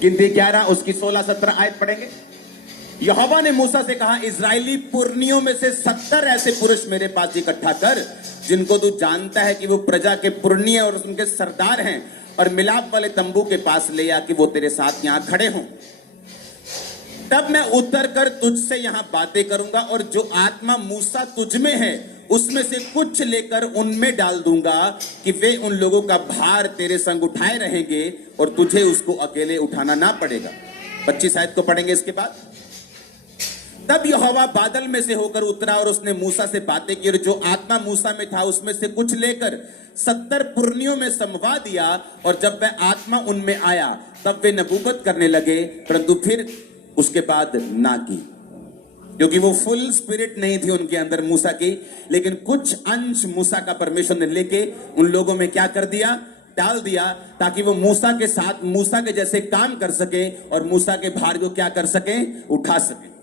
गिनती 11 उसकी 16-17 आयत पढ़ेंगे। यहोवा ने मूसा से कहा, इजरायली पुरनियों में से 70 ऐसे पुरुष मेरे पास इकट्ठा कर जिनको तू जानता है कि वो प्रजा के पुरनिय और उनके सरदार हैं, और मिलाप वाले तंबू के पास ले आ कि वो तेरे साथ यहां खड़े हों। तब मैं उतर कर तुझसे यहां बातें करूंगा, और जो आत्मा मूसा तुझ में है उसमें से कुछ लेकर उनमें डाल दूंगा कि वे उन लोगों का भार तेरे संग उठाए रहेंगे और तुझे उसको अकेले उठाना ना पड़ेगा। 25 आयत को पढ़ेंगे इसके बाद। तब यहोवा बादल में से होकर उतरा और उसने मूसा से बातें की, और जो आत्मा मूसा में था उसमें से कुछ लेकर 70 पुरनियों में समवा दिया, और जब वह आत्मा उनमें आया तब वे नबूवत करने लगे, परंतु फिर उसके बाद ना की, क्योंकि वो फुल स्पिरिट नहीं थी उनके अंदर मूसा की। लेकिन कुछ अंश मूसा का परमेश्वर ने लेके उन लोगों में क्या कर दिया, डाल दिया, ताकि वो मूसा के साथ मूसा के जैसे काम कर सके और मूसा के भार को क्या कर सके, उठा सके।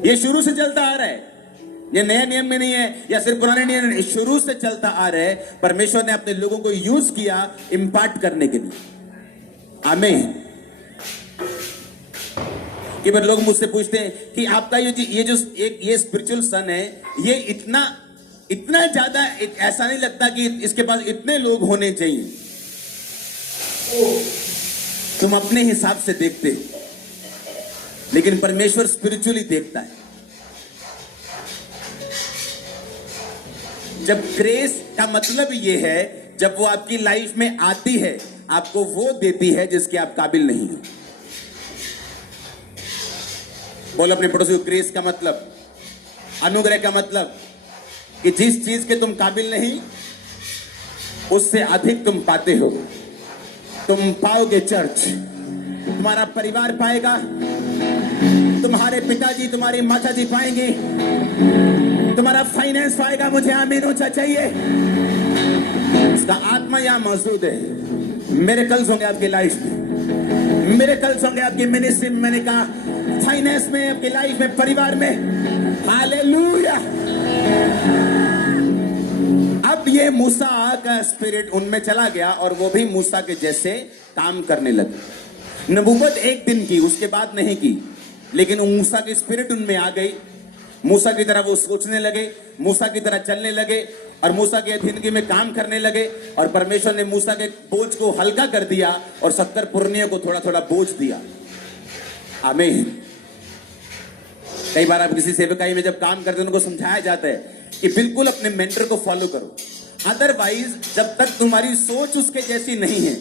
ये शुरू से चलता आ रहा है, ये नया नियम में नहीं है या सिर्फ पुराने नियम में, शुरू से चलता आ रहा है। परमेश्वर ने अपने लोगों को यूज किया इंपार्ट करने के लिए। आमीन। कि लोग मुझसे पूछते हैं कि आपका ये स्पिरिचुअल सन है, ये इतना ज्यादा ऐसा नहीं लगता कि इसके पास इतने लोग होने चाहिए। तुम अपने हिसाब से देखते, लेकिन परमेश्वर स्पिरिचुअली देखता है। जब ग्रेस का मतलब ये है, जब वो आपकी लाइफ में आती है, आपको वो देती है जिसके आप काबिल नहीं हैं। बोलो अपने पड़ोसी को, ग्रेस का मतलब, अनुग्रह का मतलब कि जिस चीज के तुम काबिल नहीं उससे अधिक तुम पाते हो। तुम पाओगे चर्च, तुम्हारा परिवार पाएगा, तुम्हारे पिताजी तुम्हारी माताजी पाएंगे, तुम्हारा फाइनेंस पाएगा। मुझे आमीन ऊंचा चाहिए। इसका आत्मा यहां मौजूद है। मेरे कल्स होंगे आपकी लाइफ में, मेरे कल्स होंगे आपकी मिनिस्ट्री में, मैंने कहा फाइनेंस में, आपकी लाइफ में, परिवार में। हालेलुया। अब ये मूसा का स्पिरिट उनमें चला गया और वो भी मूसा के जैसे काम करने लगे। नबूवत एक दिन की, उसके बाद नहीं की, लेकिन मूसा की स्पिरिट उनमें आ गई। मूसा की तरह वो सोचने लगे, मूसा की तरह चलने लगे और मूसा के अधीनगी में काम करने लगे। और परमेश्वर ने मूसा के बोझ को हल्का कर दिया और 70 पुरनियों को थोड़ा थोड़ा बोझ दिया। आमीन। कई बार आप किसी सेवकाई में जब काम करते हैं, उनको समझाया जाता है कि बिल्कुल अपने मेंटर को फॉलो करो, अदरवाइज जब तक तुम्हारी सोच उसके जैसी नहीं है,